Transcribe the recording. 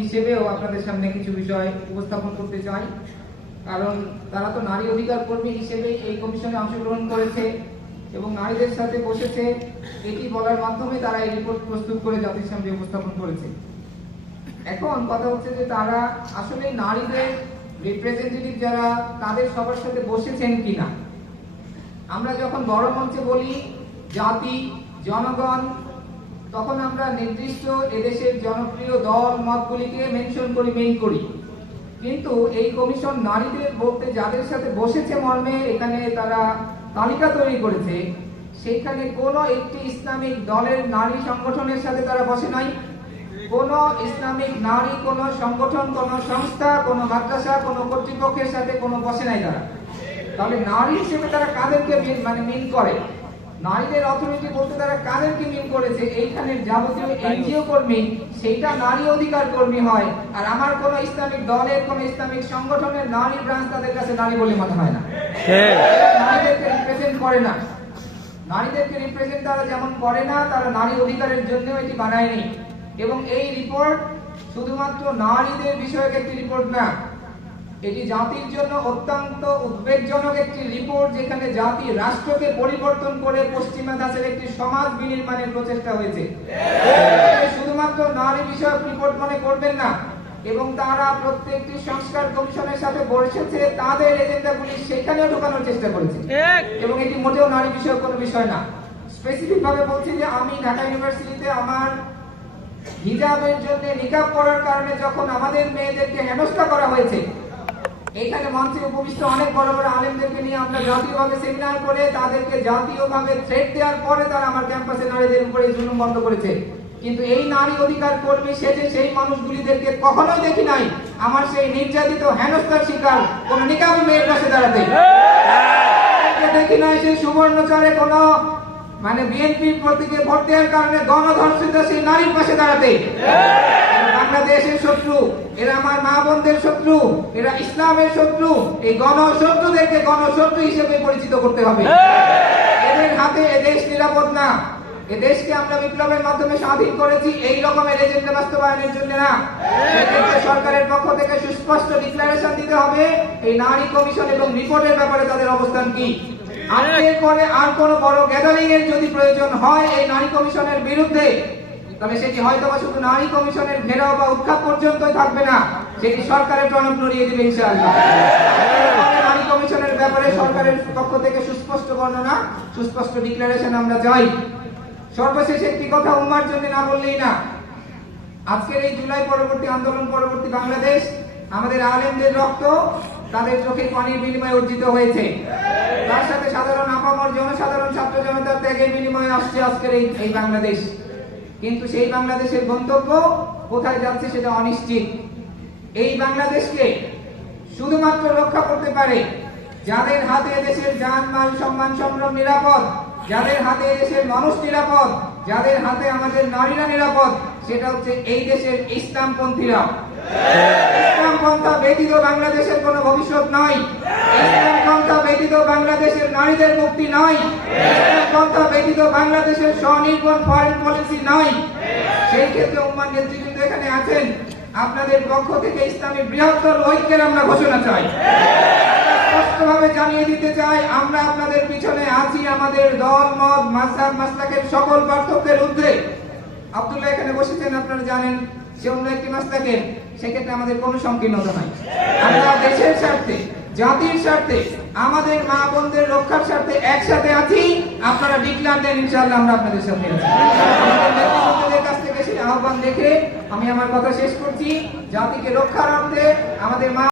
হিসেবেও আপনাদের সামনে কিছু বিষয় উপস্থাপন করতে চাই, কারণ তারা তো নারী অধিকার কর্মী হিসেবেই এই কমিশনে অংশগ্রহণ করেছে এবং নারীদের সাথে বসেছে। এটি বলার মাধ্যমে তারা এই রিপোর্ট প্রস্তুত করে জাতির সামনে উপস্থাপন করেছে। এখন কথা হচ্ছে যে তারা আসলে নারীদের রিপ্রেজেন্টেটিভ যারা, তাদের সবার সাথে বসেছেন কিনা। আমরা যখন বড় মঞ্চে বলি জাতি, জনগণ, তখন আমরা নির্দিষ্ট এদেশের জনপ্রিয় দল মতগুলিকে মেনশন করি, মেইন করি। কিন্তু এই কমিশন নারীদের বলতে যাদের সাথে বসেছে মর্মে এখানে তারা তালিকা তৈরি করেছে, সেইখানে কোনো একটি ইসলামিক দলের নারী সংগঠনের সাথে তারা বসে নাই। কোন ইসলামিক নারী কোন সংগঠন, কোন সংস্থা, কোন মাদ্রাসা, কোন কর্তৃপক্ষের সাথে কোনো বসে নাই তারা। তাহলে নারী হিসেবে তারা কাদেরকে মিন করে, নারীদের অথরিটি বলতে তারা কাদেরকে মিন করেছে, এইখানে যাবতীয় এনজিও কর্মী সেইটা নারী অধিকার কর্মী হয়। আর আমার কোন ইসলামিক দলের, কোন ইসলামিক সংগঠনের নারী ব্রাঞ্চ তাদের কাছে নারী বলে মনে হয় না। নারীদেরকে রিপ্রেজেন্ট করে না। নারীদেরকে রিপ্রেজেন্ট তারা যেমন করে না, তারা নারী অধিকারের জন্য এটি বানায়নি। এবং এই রিপোর্ট শুধুমাত্র নারীদের বিষয়ক একটি রিপোর্ট না, এটি জাতির জন্য অত্যন্ত উদ্বেগজনক একটি রিপোর্ট, যেখানে জাতি রাষ্ট্রকে পরিবর্তন করে পশ্চিমা ধাঁচের একটি সমাজ বিনির্মাণের প্রচেষ্টা হয়েছে। শুধুমাত্র নারী বিষয়ক রিপোর্ট মনে করবেন না। এবং তারা প্রত্যেকটি সংস্কার কমিশনের সাথে বসেছে, তাদের এজেন্ডাগুলি সেখানেও ঢোকানোর চেষ্টা করেছে। এবং এটি মোটেও নারী বিষয়ক কোনো বিষয় না। স্পেসিফিক ভাবে বলছি যে আমি ঢাকা ইউনিভার্সিটিতে আমার হিজাবের জন্য নিকাব করার কারণে যখন আমাদের মেয়েদেরকে হেনস্থা করা হয়েছে, এইখানে মঞ্চে উপবিষ্ট অনেক বড় বড় আলেমদেরকে নিয়ে আমরা জাতীয়ভাবে সেমিনার করে তাদেরকে জাতীয়ভাবে থ্রেট দেওয়ার পরে তারা আমার ক্যাম্পাসে নারীদের উপরে জুলুম বন্ধ করেছে। কিন্তু এই নারী অধিকার কর্মী সেজে সেই মানুষগুলিদেরকে কখনোই দেখি নাই আমার সেই নির্যাতিত হেনস্থার শিকার কোন নিকাবী মেয়ের পাশে দাঁড়াতে। দেখি নাই সেই সুবর্ণচরে কোন বিএনপির প্রতীকে ভোট দেওয়ার কারণে গণধর্ষিত সেই নারীর পাশে দাঁড়াতে। বাংলাদেশের শত্রু এরা, আমার মা বোনদের শত্রু, এরা ইসলামের শত্রু। এই গণশত্রুদেরকে গণশত্রু হিসেবে পরিচিত করতে হবে। এদের হাতে এদেশ নিরাপদ না। এদেশকে আমরা বিপ্লবের মাধ্যমে স্বাধীন করেছি এই রকমের এজেন্ডা বাস্তবায়নের জন্য না। সেক্ষেত্রে সরকারের পক্ষ থেকে সুস্পষ্ট ডিক্লারেশন দিতে হবে এই নারী কমিশন এবং রিপোর্টের ব্যাপারে তাদের অবস্থান কি। আজকের পরে আর কোন বড় গ্যাদারিং এর যদি প্রয়োজন হয় এই নারী কমিশনের বিরুদ্ধে, তবে সেটি হয়তো শুধু নারী কমিশনের ঘেরাও বা উৎখাত পর্যন্তই থাকবে না, সেটি সরকারের টনক নড়িয়ে দিবে ইনশাআল্লাহ। নারী কমিশনের ব্যাপারে সরকারের পক্ষ থেকে সুস্পষ্ট বর্ণনা, সুস্পষ্ট ডিক্লারেশন আমরা চাই। সর্বশেষ একটি কথা উম্মার জন্য না বললেই না। আজকের এই জুলাই পরবর্তী আন্দোলন পরবর্তী বাংলাদেশ আমাদের আলেমদের রক্ত, তাদের চোখের পানির বিনিময়ে অর্জিত হয়েছে। তার সাথে সাধারণ আপামর জনসাধারণ ছাত্র জনতার ত্যাগের বিনিময়ে আসছে আজকের এই বাংলাদেশ। কিন্তু সেই বাংলাদেশের গন্তব্য কোথায় যাচ্ছে সেটা অনিশ্চিত। এই বাংলাদেশকে শুধুমাত্র রক্ষা করতে পারে যাদের হাতে দেশের জান মাল সম্মান সম্ভ্রম নিরাপদ, যাদের হাতে দেশের মানুষ নিরাপদ, যাদের হাতে আমাদের নারীরা নিরাপদ, সেটা হচ্ছে এই দেশের ইসলামপন্থীরা। ইসলাম পন্থা ব্যতীত বাংলাদেশের কোনো ভবিষ্যৎ নাই। ইসলাম পন্থা ব্যতীত বাংলাদেশের নারীদের মুক্তি নাই। ইসলাম পন্থা ব্যতীত বাংলাদেশের স্বনির্ভর ফরেন পলিসি নাই। সেই ক্ষেত্রে উম্মার নেতৃবৃন্দ এখানে আছেন, আপনাদের পক্ষ থেকে ইসলামী বৃহত্তর ঐক্যের আমরা ঘোষণা চাই। স্পষ্টভাবে জানিয়ে দিতে চাই, আমরা আপনাদের পিছনে আছি। আমাদের দল মত মাযহাব মাসলাকের সকল পার্থক্যের ঊর্ধ্বে। আব্দুল্লাহ এখানে বসেছেন, আপনারা জানেন সে অন্য একটি মাসলাকের, সেক্ষেত্রে আমাদের কোনো সংকীর্ণতা নাই। আমরা দেশের স্বার্থে, জাতির স্বার্থে, আমাদের মা বোনদের রক্ষার স্বার্থে একসাথে আছি। আপনারা ডিক্লার দেন, ইনশাআল্লাহ আমরা আপনাদের সাথে আছি। আমাদের নেতৃবৃন্দদের কাছ থেকে সেই আহ্বান দেখে আমি আমার কথা শেষ করছি। জাতিকে রক্ষার অর্থে আমাদের মা